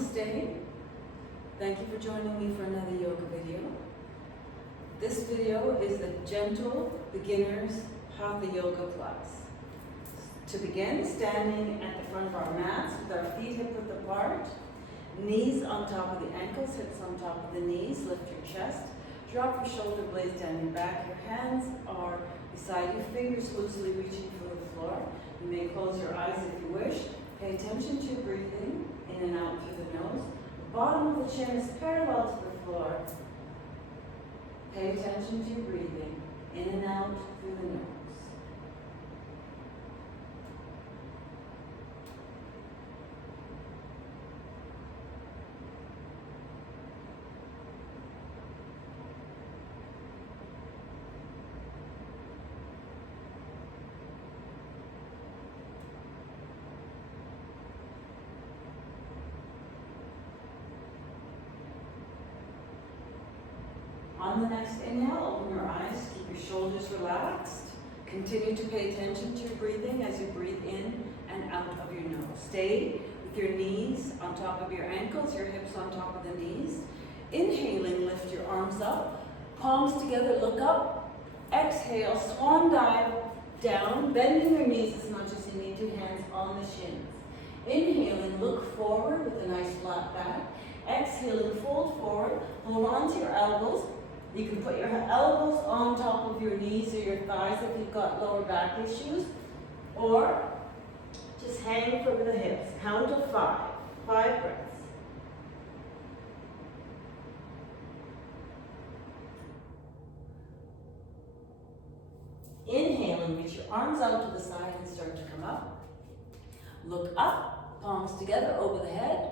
Namaste. Thank you for joining me for another yoga video. This video is a gentle beginner's Hatha yoga class. To begin, standing at the front of our mats with our feet hip-width apart, knees on top of the ankles, hips on top of the knees, lift your chest, drop your shoulder blades down your back, your hands are beside you, fingers loosely reaching for the floor. You may close your eyes if you wish. Pay attention to your breathing, in and out through the nose. The bottom of the chin is parallel to the floor. Pay attention to your breathing, in and out through the nose. On the next inhale, open your eyes, keep your shoulders relaxed. Continue to pay attention to your breathing as you breathe in and out of your nose. Stay with your knees on top of your ankles, your hips on top of the knees. Inhaling, lift your arms up, palms together, look up. Exhale, swan dive down, bending your knees as much as you need to, hands on the shins. Inhaling, look forward with a nice flat back. Exhaling, fold forward, hold on to your elbows. You can put your elbows on top of your knees or your thighs if you've got lower back issues, or just hang from the hips. Count to 5. 5 breaths. Inhaling, reach your arms out to the side and start to come up. Look up, palms together over the head.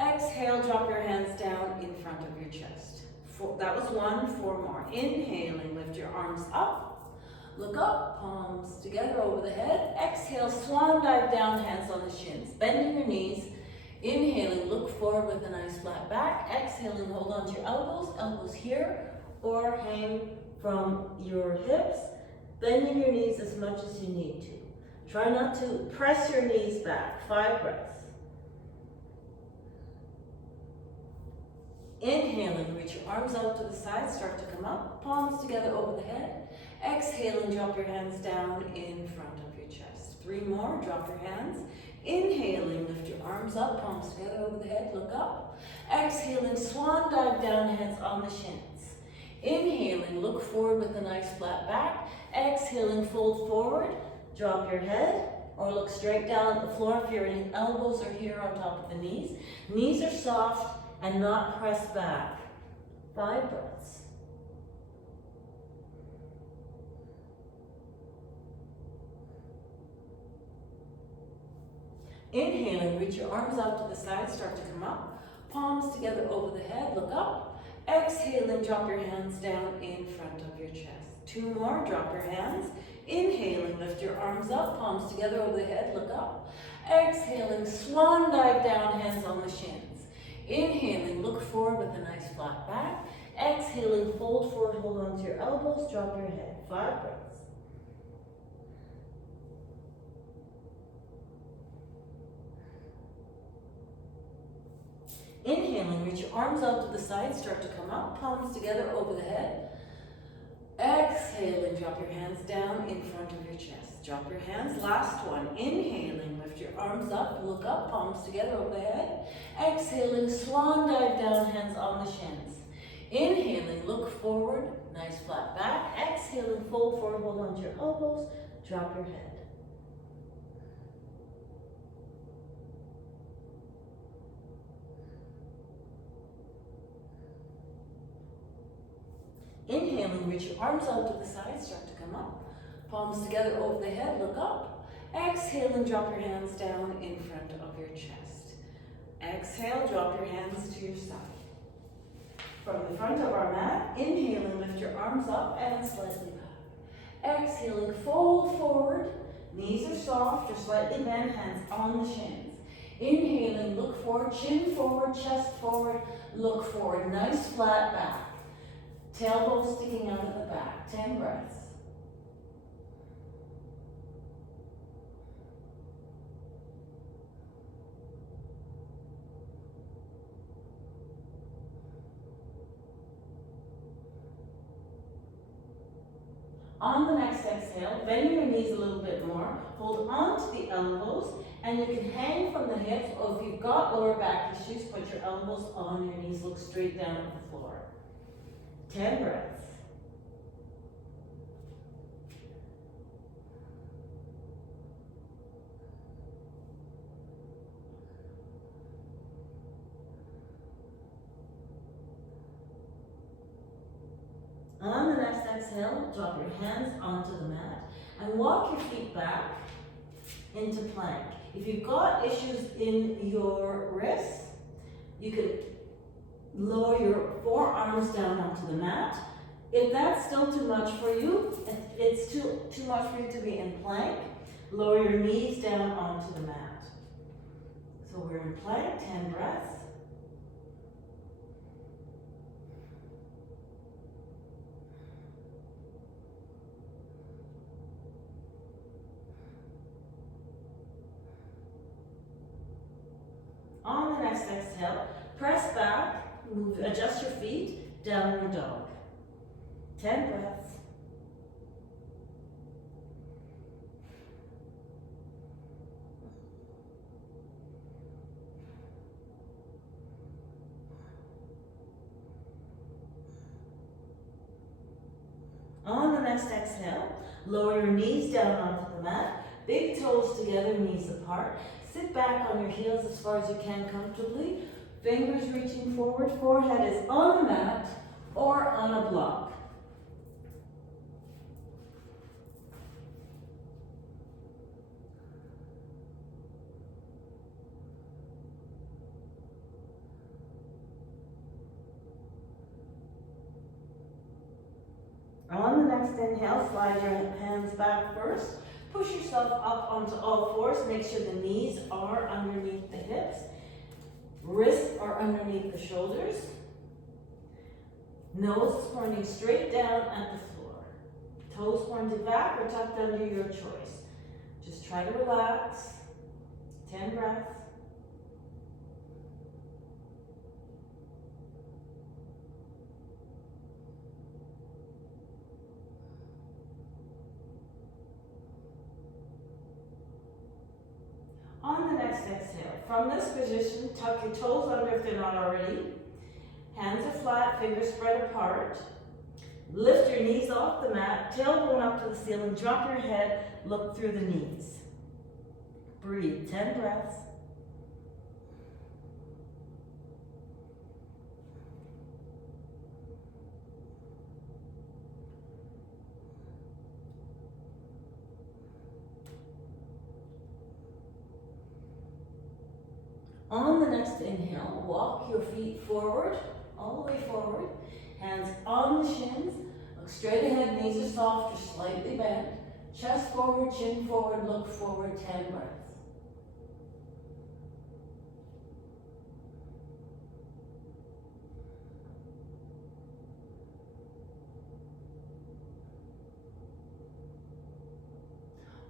Exhale, drop your hands down in front of your chest. That was 1, 4 more. Inhaling, lift your arms up. Look up, palms together over the head. Exhale, swan dive down, hands on the shins. Bending your knees. Inhaling, look forward with a nice flat back. Exhaling, hold on to your elbows. Elbows here, or hang from your hips. Bending your knees as much as you need to. Try not to press your knees back. 5 breaths. Inhaling, reach your arms out to the side, start to come up, palms together over the head. Exhaling, drop your hands down in front of your chest. 3 more, drop your hands. Inhaling, lift your arms up, palms together over the head, look up. Exhaling, swan dive down, hands on the shins. Inhaling, look forward with a nice flat back. Exhaling, fold forward, drop your head, or look straight down at the floor if your elbows are here on top of the knees. Knees are soft and not pressed back. 5 breaths. Inhaling, reach your arms out to the side, start to come up. Palms together over the head, look up. Exhaling, drop your hands down in front of your chest. 2 more, drop your hands. Inhaling, lift your arms up, palms together over the head, look up. Exhaling, swan dive down, hands on the shins. Inhaling, look forward with a nice flat back. Exhaling, fold forward, hold on to your elbows, drop your head. 5 breaths. Inhaling, reach your arms out to the side, start to come up, palms together over the head. Exhaling, drop your hands down in front of your chest. Drop your hands, last one. Inhaling, lift your arms up, look up, palms together over the head. Exhaling, swan dive down, hands on the shins. Inhaling, look forward, nice flat back. Exhaling, fold forward, hold on to your elbows, drop your head. Inhaling, reach your arms out to the side, start to come up. Palms together over the head, look up. Exhaling, drop your hands down in front of your chest. Exhale, drop your hands to your side. From the front of our mat, inhaling, lift your arms up and slightly back. Exhaling, fold forward. Knees are soft or slightly bent, hands on the shins. Inhaling, look forward, chin forward, chest forward, look forward. Nice flat back. Tailbone sticking out of the back. 10 breaths. On the next exhale, bend your knees a little bit more, hold on to the elbows, and you can hang from the hips, or if you've got lower back issues, put your elbows on your knees, look straight down at the floor. 10 breaths. On the next exhale, drop your hands onto the mat and walk your feet back into plank. If you've got issues in your wrists, you can lower your forearms down onto the mat. If that's still too much for you, it's too much for you to be in plank, lower your knees down onto the mat. So we're in plank, 10 breaths. On the next exhale, press back, adjust your feet, downward dog. 10 breaths. On the next exhale, lower your knees down onto the mat, big toes together, knees apart. Sit back on your heels as far as you can comfortably. Fingers reaching forward, forehead is on the mat or on a block. On the next inhale, slide your hands back first. Push yourself up onto all fours. Make sure the knees are underneath the hips. Wrists are underneath the shoulders. Nose is pointing straight down at the floor. Toes pointed back or tucked under, your choice. Just try to relax. 10 breaths. On the next exhale, from this position, tuck your toes under if they're not already. Hands are flat, fingers spread apart. Lift your knees off the mat, tailbone up to the ceiling, drop your head, look through the knees. Breathe, 10 breaths. On the next inhale, walk your feet forward, all the way forward. Hands on the shins, look straight ahead, knees are soft or slightly bent. Chest forward, chin forward, look forward, 10 breaths.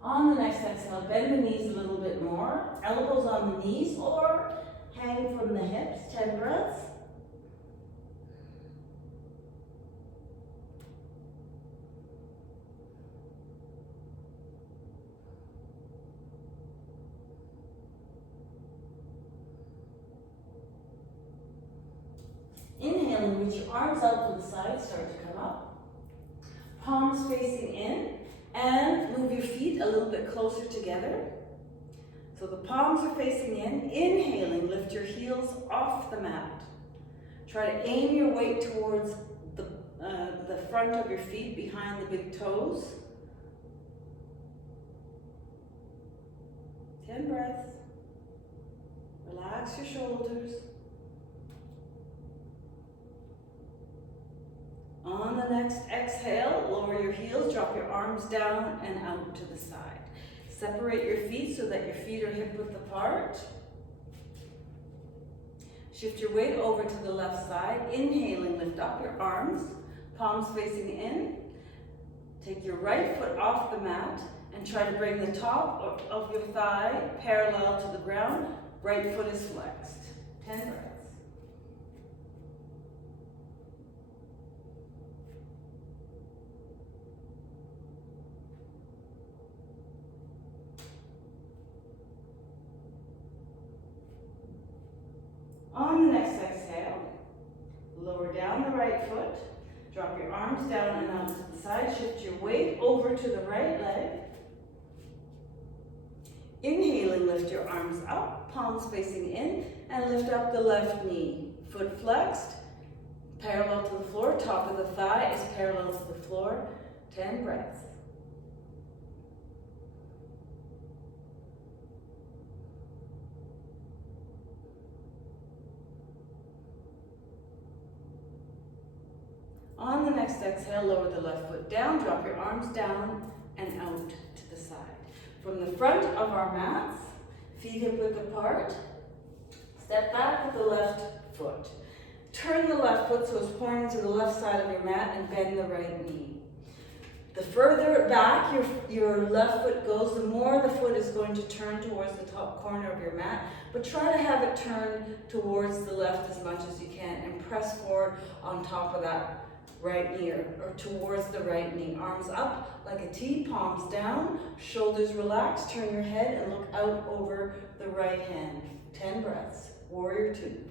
On the next exhale, bend the knees a little bit more. Elbows on the knees or hang from the hips. 10 breaths. Inhaling, reach your arms out to the side, start to come up. Palms facing in. And move your feet a little bit closer together. So the palms are facing in. Inhaling, lift your heels off the mat. Try to aim your weight towards the front of your feet, behind the big toes. 10 breaths. Relax your shoulders. On the next exhale, lower your heels, drop your arms down and out to the side. Separate your feet so that your feet are hip-width apart. Shift your weight over to the left side. Inhaling, lift up your arms, palms facing in. Take your right foot off the mat and try to bring the top of your thigh parallel to the ground. Right foot is flexed. 10 breaths. On the next exhale, lower down the right foot, drop your arms down and out to the side, shift your weight over to the right leg. Inhaling, lift your arms up, palms facing in, and lift up the left knee. Foot flexed, parallel to the floor, top of the thigh is parallel to the floor. 10 breaths. On the next exhale, lower the left foot down, drop your arms down and out to the side. From the front of our mats, feet hip width apart, step back with the left foot. Turn the left foot so it's pointing to the left side of your mat and bend the right knee. The further back your left foot goes, the more the foot is going to turn towards the top corner of your mat, but try to have it turn towards the left as much as you can and press forward on top of that right knee or towards the right knee. Arms up like a T, palms down, shoulders relaxed, turn your head and look out over the right hand. 10 breaths. Warrior 2.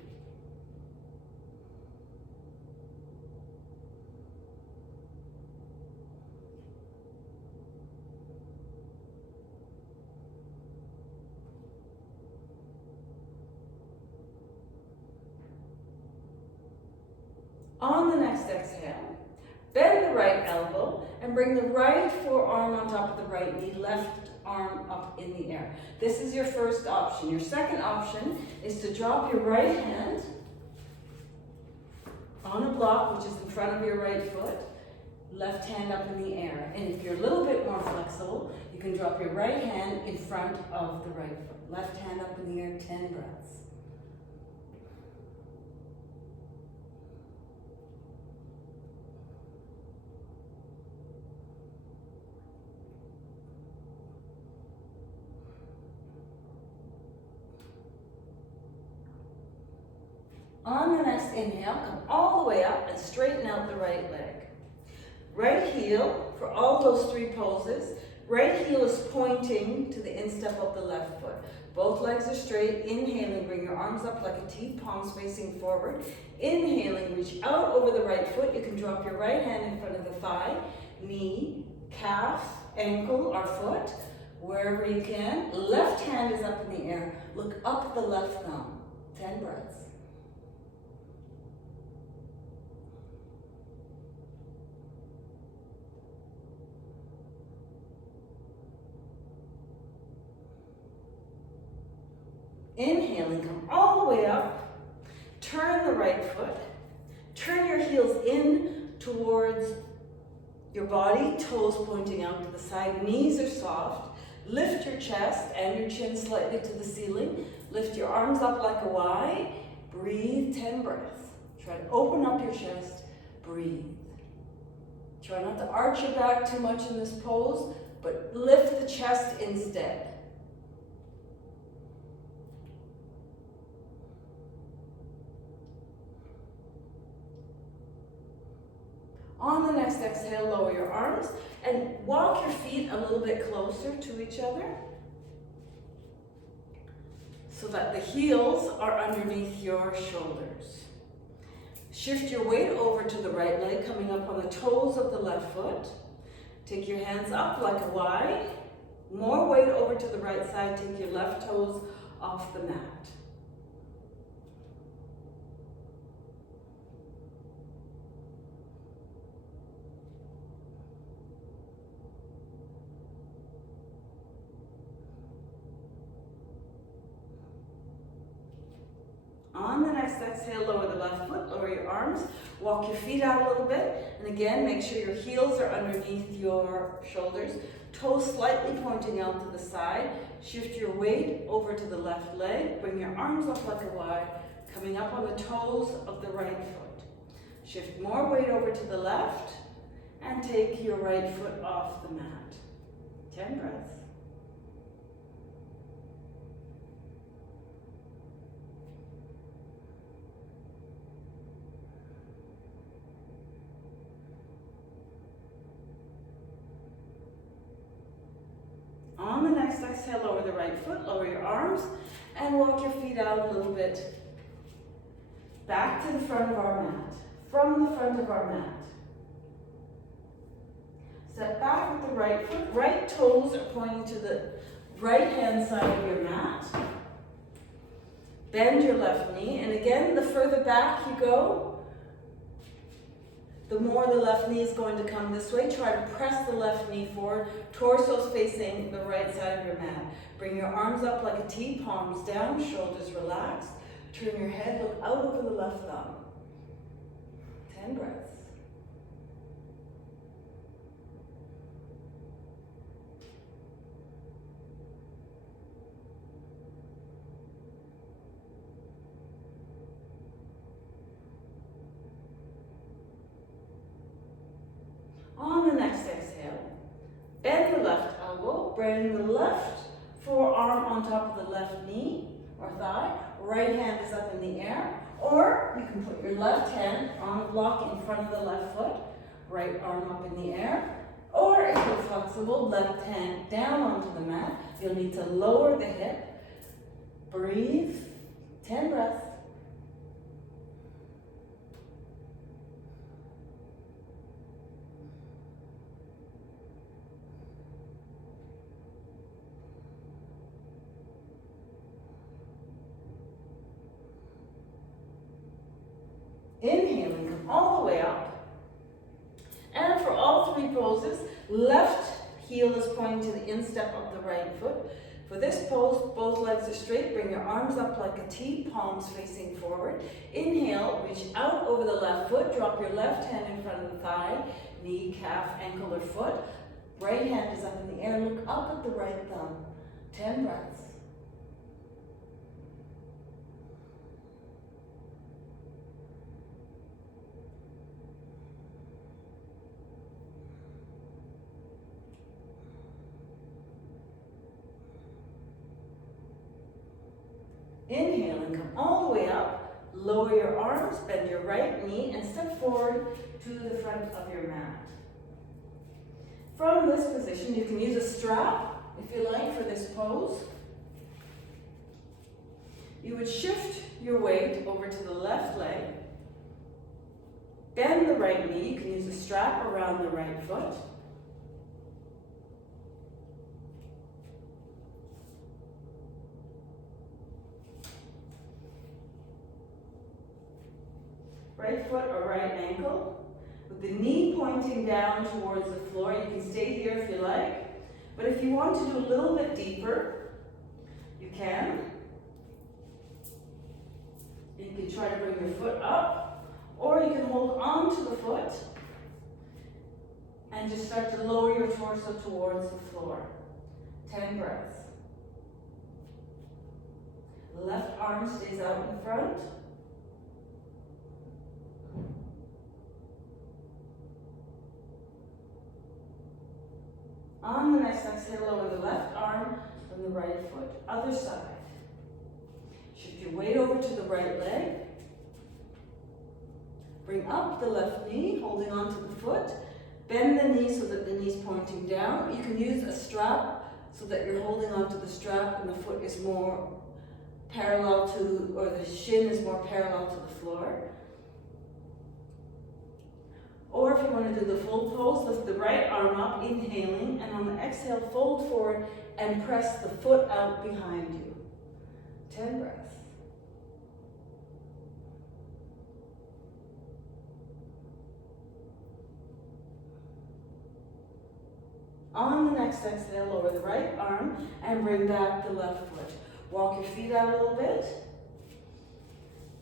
On the next exhale, bend the right elbow and bring the right forearm on top of the right knee, left arm up in the air. This is your first option. Your second option is to drop your right hand on a block, which is in front of your right foot, left hand up in the air. And if you're a little bit more flexible, you can drop your right hand in front of the right foot. Left hand up in the air, 10 breaths. On the next inhale, come all the way up and straighten out the right leg. Right heel, for all those 3 poses, right heel is pointing to the instep of the left foot. Both legs are straight. Inhaling, bring your arms up like a T, palms facing forward. Inhaling, reach out over the right foot. You can drop your right hand in front of the thigh, knee, calf, ankle, or foot, wherever you can. Left hand is up in the air. Look up the left thumb. 10 breaths. Inhaling, come all the way up, turn the right foot, turn your heels in towards your body, toes pointing out to the side, knees are soft, lift your chest and your chin slightly to the ceiling, lift your arms up like a Y, breathe 10 breaths. Try to open up your chest, breathe. Try not to arch your back too much in this pose, but lift the chest instead. On the next exhale, lower your arms and walk your feet a little bit closer to each other so that the heels are underneath your shoulders. Shift your weight over to the right leg, coming up on the toes of the left foot. Take your hands up like a Y. More weight over to the right side. Take your left toes off the mat. On the next exhale, lower the left foot, lower your arms, walk your feet out a little bit, and again, make sure your heels are underneath your shoulders, toes slightly pointing out to the side. Shift your weight over to the left leg, bring your arms up like a Y, coming up on the toes of the right foot. Shift more weight over to the left, and take your right foot off the mat. 10 breaths. On the next exhale, lower the right foot, lower your arms, and walk your feet out a little bit back to the front of our mat. From the front of our mat. Step back with the right foot. Right toes are pointing to the right hand side of your mat. Bend your left knee, and again, the further back you go, the more the left knee is going to come this way. Try to press the left knee forward, torso's facing the right side of your mat. Bring your arms up like a T, palms down, shoulders relaxed. Turn your head, look out over the left thumb. 10 breaths. On the next exhale, bend your left elbow, bring the left forearm on top of the left knee or thigh. Right hand is up in the air. Or you can put your left hand on a block in front of the left foot, right arm up in the air. Or if you're flexible, left hand down onto the mat. You'll need to lower the hip. Breathe. 10 breaths. Inhaling, come all the way up. And for all three poses, left heel is pointing to the instep of the right foot. For this pose, both legs are straight. Bring your arms up like a T, palms facing forward. Inhale, reach out over the left foot. Drop your left hand in front of the thigh, knee, calf, ankle, or foot. Right hand is up in the air. Look up at the right thumb. 10 breaths. Inhaling, come all the way up, lower your arms, bend your right knee, and step forward to the front of your mat. From this position, you can use a strap, if you like, for this pose. You would shift your weight over to the left leg, bend the right knee, you can use a strap around the right foot. Right foot or right ankle, with the knee pointing down towards the floor. You can stay here if you like, but if you want to do a little bit deeper, you can. You can try to bring your foot up, or you can hold on to the foot and just start to lower your torso towards the floor. 10 breaths. The left arm stays out in front. On the next exhale, lower the left arm from the right foot. Other side. Shift your weight over to the right leg. Bring up the left knee, holding onto the foot. Bend the knee so that the knee's pointing down. You can use a strap so that you're holding onto the strap and the foot is more parallel to, or the shin is more parallel to the floor. Or if you want to do the full pose, lift the right arm up, inhaling, and on the exhale, fold forward and press the foot out behind you. 10 breaths. On the next exhale, lower the right arm and bring back the left foot. Walk your feet out a little bit.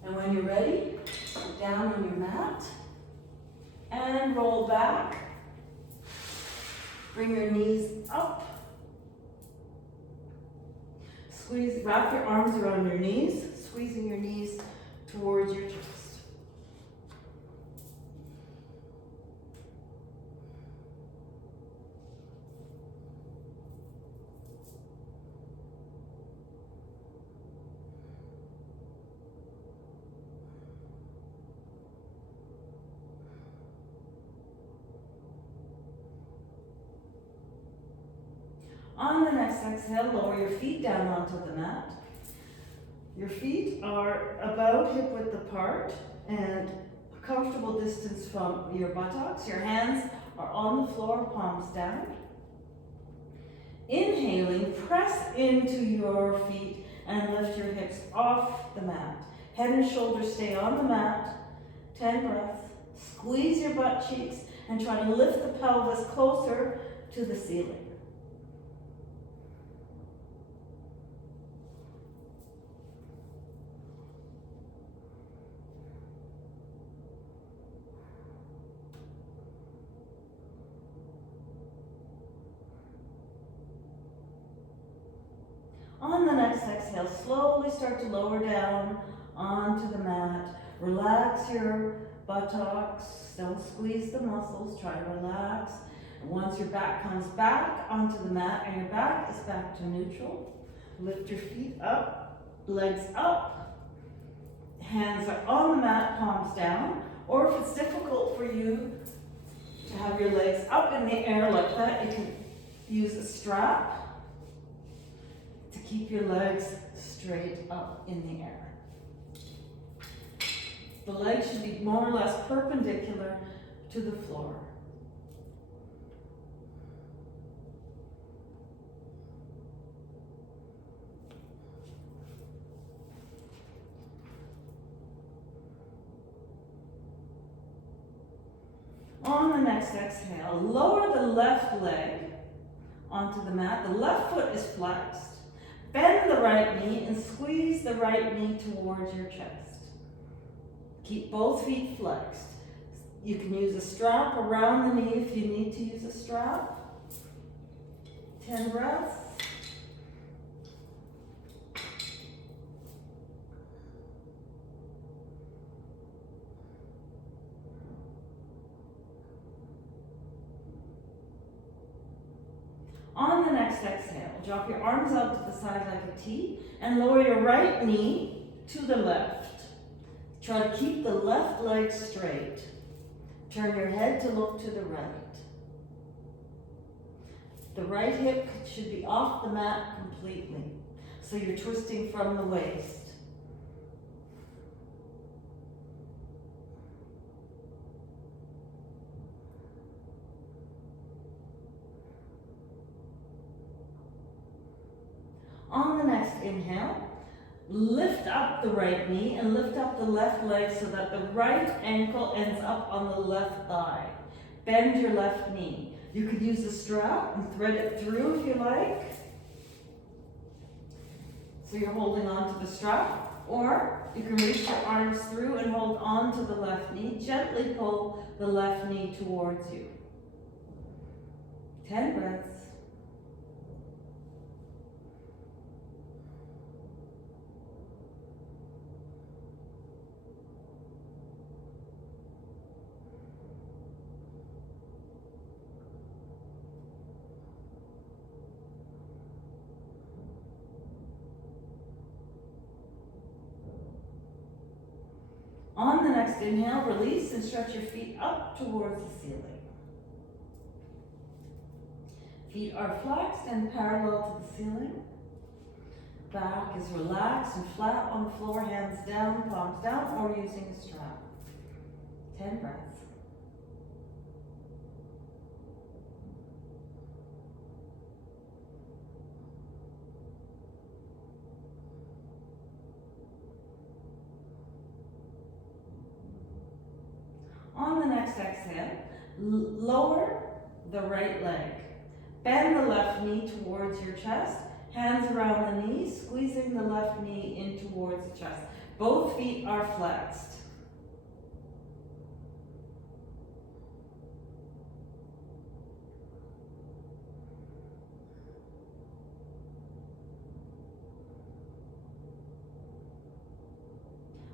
And when you're ready, sit down on your mat. And roll back. Bring your knees up. Squeeze, wrap your arms around your knees, squeezing your knees towards your chest. On the next exhale, lower your feet down onto the mat. Your feet are about hip width apart. and a comfortable distance from your buttocks. Your hands are on the floor, palms down. Inhaling, press into your feet and lift your hips off the mat. Head and shoulders stay on the mat. 10 breaths. Squeeze your butt cheeks and try to lift the pelvis closer to the ceiling. On the next exhale, slowly start to lower down onto the mat. Relax your buttocks. Don't squeeze the muscles. Try to relax. And once your back comes back onto the mat and your back is back to neutral, lift your feet up, legs up. Hands are on the mat, palms down. Or if it's difficult for you to have your legs up in the air like that, you can use a strap to keep your legs straight up in the air. The legs should be more or less perpendicular to the floor. On the next exhale, lower the left leg onto the mat. The left foot is flexed. Bend the right knee and squeeze the right knee towards your chest. Keep both feet flexed. You can use a strap around the knee if you need to use a strap. 10 breaths. On the next exhale, drop your arms out to the side like a T and lower your right knee to the left. Try to keep the left leg straight. Turn your head to look to the right. The right hip should be off the mat completely, so you're twisting from the waist. On the next inhale, lift up the right knee and lift up the left leg so that the right ankle ends up on the left thigh. Bend your left knee. You could use a strap and thread it through if you like. So you're holding on to the strap, or you can reach your arms through and hold on to the left knee. Gently pull the left knee towards you. 10 breaths. On the next inhale, release and stretch your feet up towards the ceiling. Feet are flexed and parallel to the ceiling. Back is relaxed and flat on the floor, hands down, palms down, or using a strap. 10 breaths. On the next exhale, lower the right leg. Bend the left knee towards your chest, hands around the knees, squeezing the left knee in towards the chest. Both feet are flexed.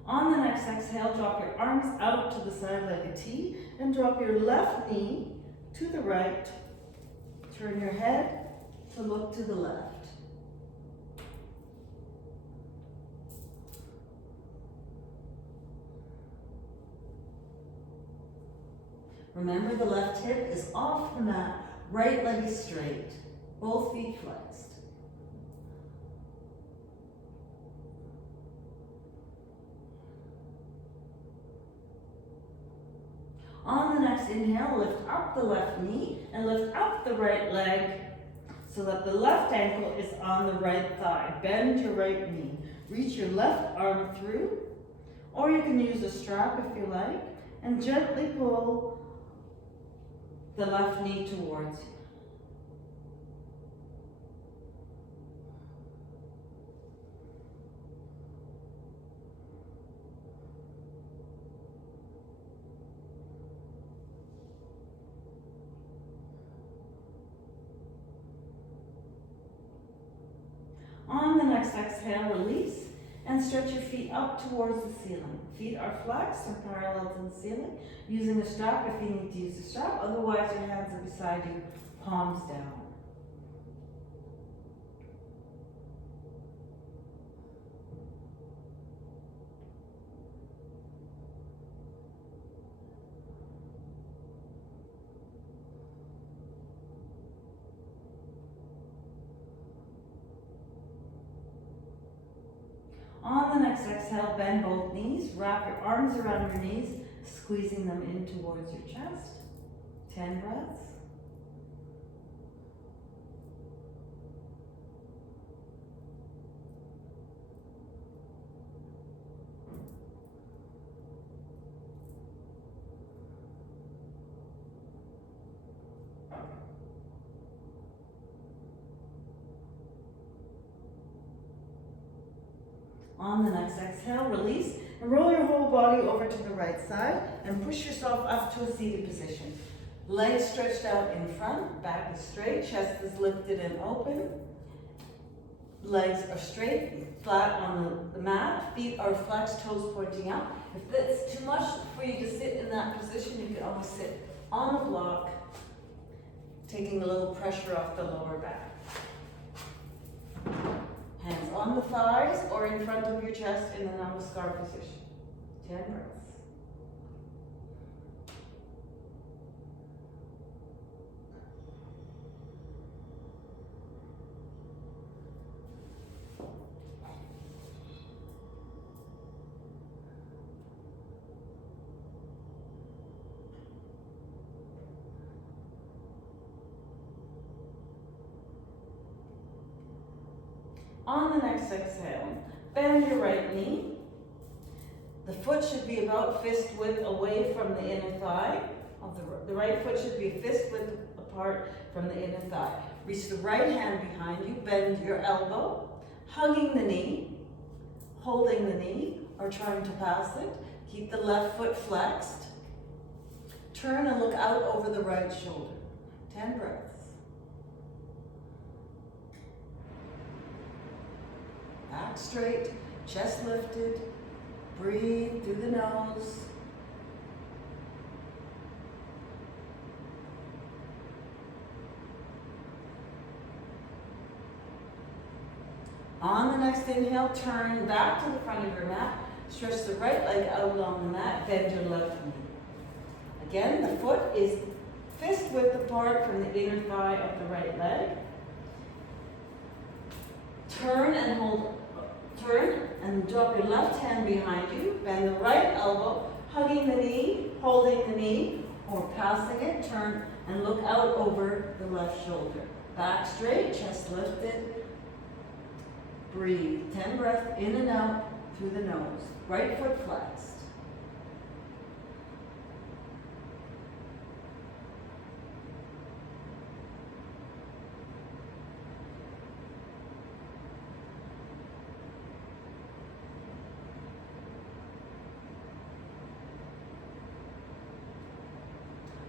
On the next exhale, drop your arms out to the side like a T and drop your left knee to the right. Turn your head to look to the left. Remember, the left hip is off the mat, right leg is straight, both feet flexed. On the next inhale, lift up the left knee and lift up the right leg so that the left ankle is on the right thigh. Bend your right knee. Reach your left arm through, or you can use a strap if you like, and gently pull the left knee towards you. On the next exhale, release and stretch your feet up towards the ceiling. Feet are flexed and parallel to the ceiling. Using a strap if you need to use a strap, otherwise your hands are beside you, palms down. On the next exhale, bend both knees, wrap your arms around your knees, squeezing them in towards your chest. 10 breaths. On the next exhale, release and roll your whole body over to the right side and push yourself up to a seated position. Legs stretched out in front, back is straight, chest is lifted and open. Legs are straight, flat on the mat, feet are flexed, toes pointing out. If that's too much for you to sit in that position, you can always sit on the block, taking a little pressure off the lower back. Hands on the thighs or in front of your chest in the namaste position. 10 breaths. On the next exhale, bend your right knee. The foot should be about fist width away from the inner thigh. The right foot should be fist width apart from the inner thigh. Reach the right hand behind you, bend your elbow, hugging the knee, holding the knee, or trying to pass it. Keep the left foot flexed. Turn and look out over the right shoulder. 10 breaths. Back straight, chest lifted, breathe through the nose. On the next inhale, turn back to the front of your mat, stretch the right leg out along the mat, bend your left knee. Again, the foot is fist width apart from the inner thigh of the right leg. Turn and drop your left hand behind you. Bend the right elbow, hugging the knee, holding the knee, or passing it. Turn and look out over the left shoulder. Back straight, chest lifted. Breathe. 10 breaths in and out through the nose. Right foot flexed.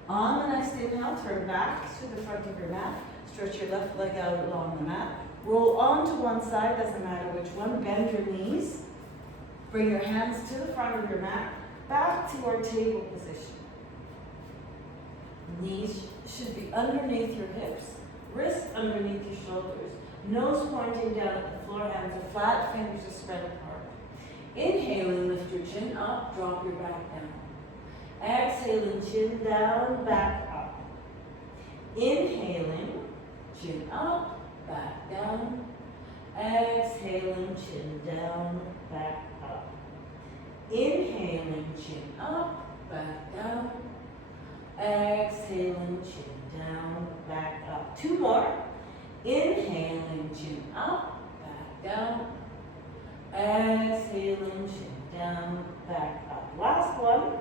On the next inhale, turn back to the front of your mat. Stretch your left leg out along the mat. Roll onto one side, doesn't matter which one. Bend your knees. Bring your hands to the front of your mat, back to our table position. Knees should be underneath your hips. Wrists underneath your shoulders. Nose pointing down at the floor. Hands are flat, fingers are spread apart. Inhaling, lift your chin up, drop your back down. Exhaling, chin down, back up. Inhaling, chin up, back down. Exhaling, chin down, back up. Inhaling, chin up, back down. Exhaling, chin down, back up. 2 more. Inhaling, chin up, back down. Exhaling, chin down, back up. Last one.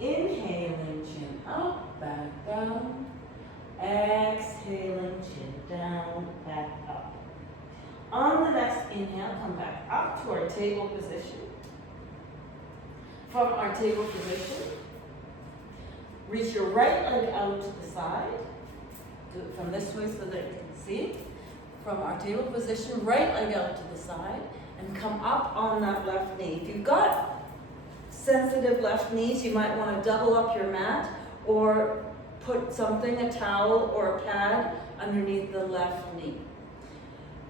Inhaling, chin up, back down. Exhaling, chin down, back up. On the next inhale, come back up to our table position. From our table position, reach your right leg out to the side. Do it from this way so that you can see. From our table position, right leg out to the side, and come up on that left knee. If you've got sensitive left knees, you might want to double up your mat or put something, a towel or a pad, underneath the left knee.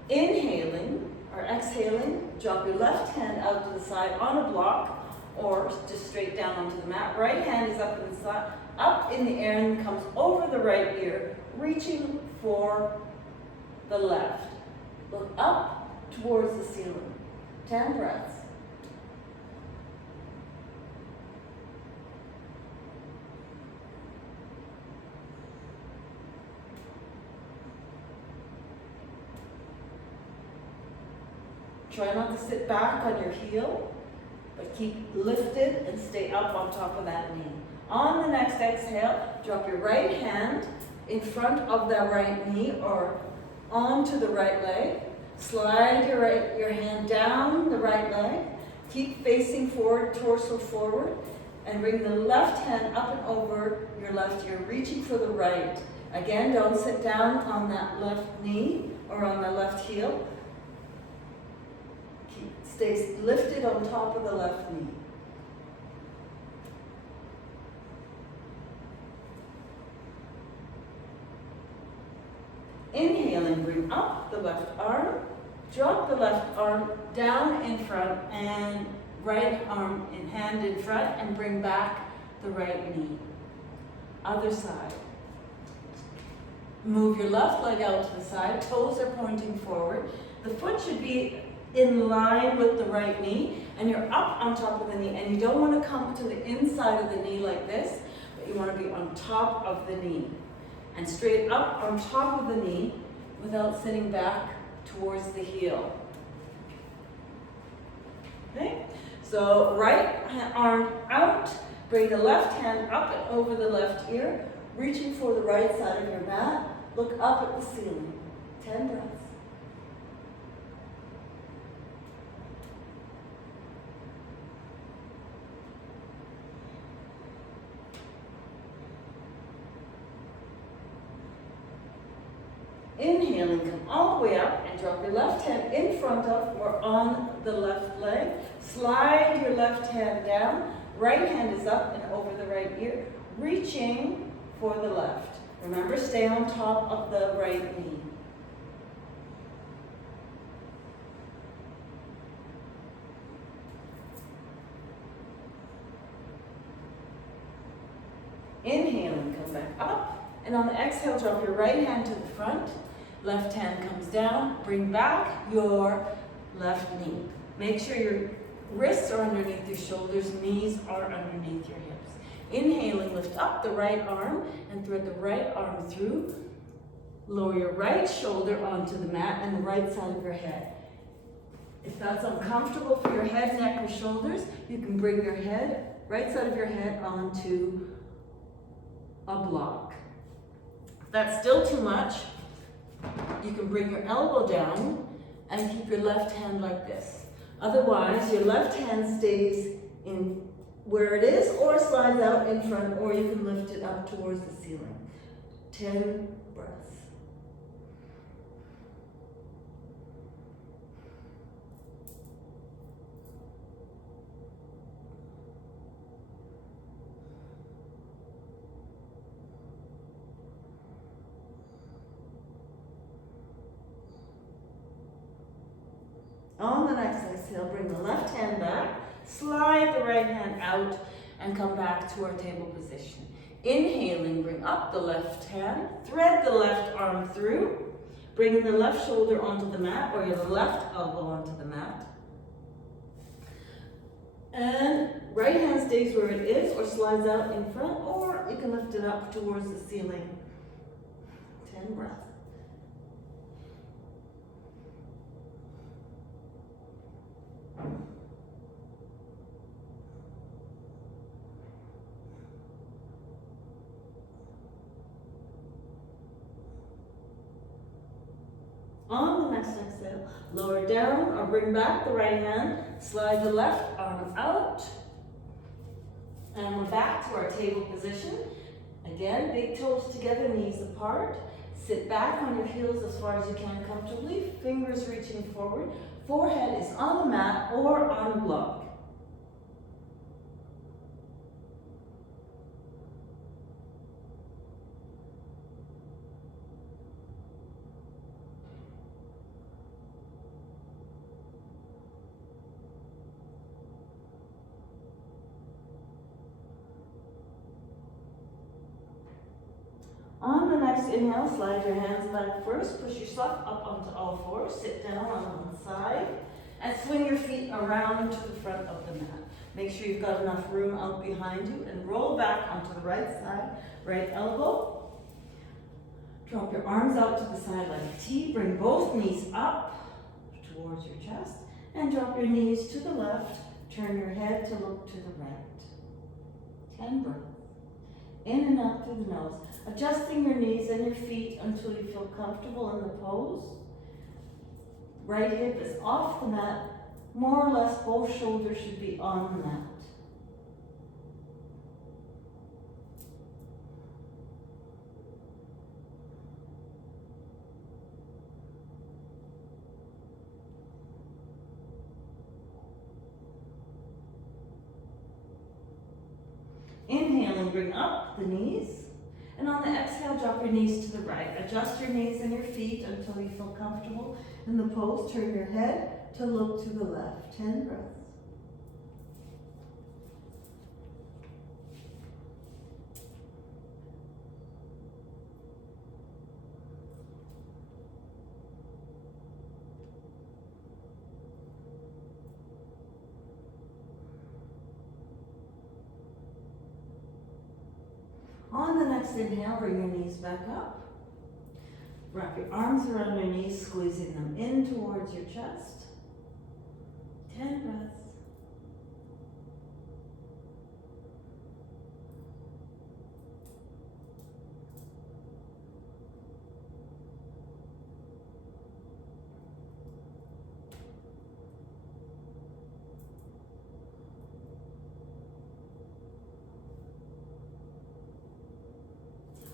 Inhaling or exhaling, drop your left hand out to the side on a block or just straight down onto the mat. Right hand is up in the air and comes over the right ear, reaching for the left. Look up towards the ceiling. 10 breaths. Try not to sit back on your heel, but keep lifted and stay up on top of that knee. On the next exhale, drop your right hand in front of that right knee or onto the right leg. Slide your hand down the right leg. Keep facing forward, torso forward, and bring the left hand up and over your left ear, reaching for the right. Again, don't sit down on that left knee or on the left heel. Stay lifted on top of the left knee. Inhaling, bring up the left arm. Drop the left arm down in front and right arm in hand in front and bring back the right knee. Other side. Move your left leg out to the side. Toes are pointing forward. The foot should be in line with the right knee, and you're up on top of the knee, and you don't want to come to the inside of the knee like this, but you want to be on top of the knee and straight up on top of the knee without sitting back towards the heel. Okay, so right arm out, bring the left hand up and over the left ear, reaching for the right side of your mat. Look up at the ceiling. 10 breaths. Inhaling, come all the way up and drop your left hand in front of or on the left leg. Slide your left hand down. Right hand is up and over the right ear, reaching for the left. Remember, stay on top of the right knee. Inhaling, come back up. And on the exhale, drop your right hand to the front. Left hand comes down. Bring back your left knee. Make sure your wrists are underneath your shoulders, knees are underneath your hips. Inhaling, lift up the right arm and thread the right arm through. Lower your right shoulder onto the mat and the right side of your head. If that's uncomfortable for your head, neck, or shoulders, you can bring your head, right side of your head, onto a block. If that's still too much, you can bring your elbow down and keep your left hand like this. Otherwise, your left hand stays in where it is or slides out in front, or you can lift it up towards the ceiling. 10 breaths. On the next exhale, bring the left hand back, slide the right hand out, and come back to our table position. Inhaling, bring up the left hand, thread the left arm through, bringing the left shoulder onto the mat or your left elbow onto the mat. And right hand stays where it is or slides out in front, or you can lift it up towards the ceiling. 10 breaths. On the next exhale, lower down or bring back the right hand, slide the left arm out, and we're back to our table position. Again, big toes together, knees apart. Sit back on your heels as far as you can comfortably, fingers reaching forward. Forehead is on the mat or on a block. On the next inhale, slide your hands back first. Push yourself up onto all fours. Sit down on one side and swing your feet around to the front of the mat. Make sure you've got enough room out behind you and roll back onto the right side. Right elbow. Drop your arms out to the side like a T. Bring both knees up towards your chest and drop your knees to the left. Turn your head to look to the right. 10 breaths. In and out through the nose. Adjusting your knees and your feet until you feel comfortable in the pose. Right hip is off the mat. More or less both shoulders should be on the mat. Inhaling, bring up the knees. And on the exhale, drop your knees to the right. Adjust your knees and your feet until you feel comfortable in the pose. Turn your head to look to the left. 10 breaths. On the next inhale, bring your knees back up. Wrap your arms around your knees, squeezing them in towards your chest. 10 breaths.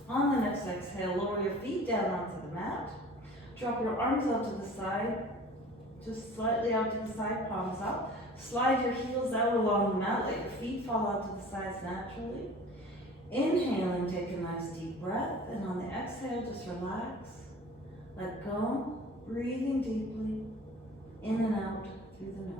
On the next exhale, lower your feet down onto the mat. Drop your arms out to the side, just slightly out to the side, palms up. Slide your heels out along the mat, let your feet fall out to the sides naturally. Inhaling, take a nice deep breath, and on the exhale, just relax, let go, breathing deeply, in and out through the nose.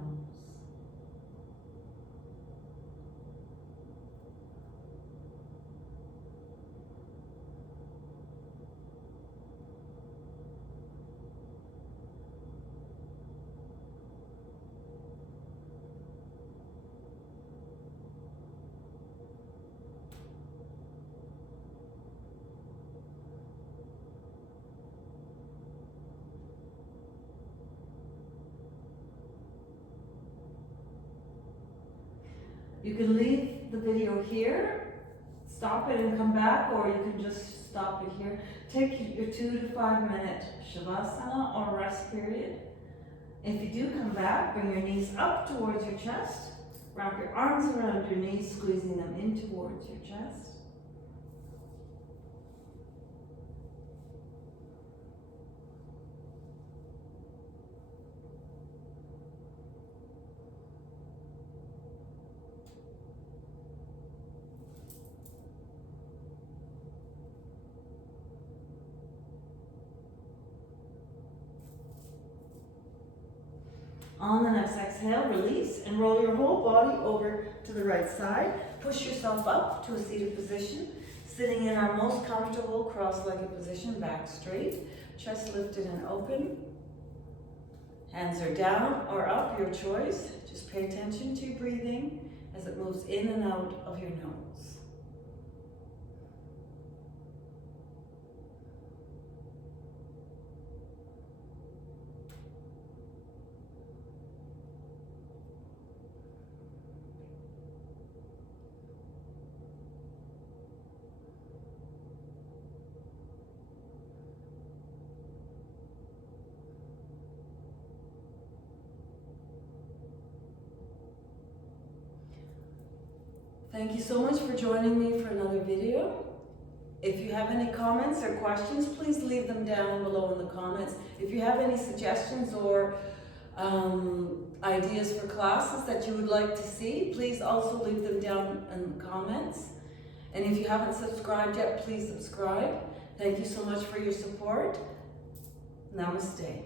You can leave the video here, stop it and come back, or you can just stop it here. Take your 2 to 5 minute shavasana or rest period. If you do come back, bring your knees up towards your chest. Wrap your arms around your knees, squeezing them in towards your chest. On the next exhale, release and roll your whole body over to the right side. Push yourself up to a seated position, sitting in our most comfortable cross-legged position, back straight, chest lifted and open. Hands are down or up, your choice. Just pay attention to your breathing as it moves in and out of your nose. Thank you so much for joining me for another video. If you have any comments or questions, please leave them down below in the comments. If you have any suggestions or ideas for classes that you would like to see, please also leave them down in the comments. And if you haven't subscribed yet, please subscribe. Thank you so much for your support. Namaste.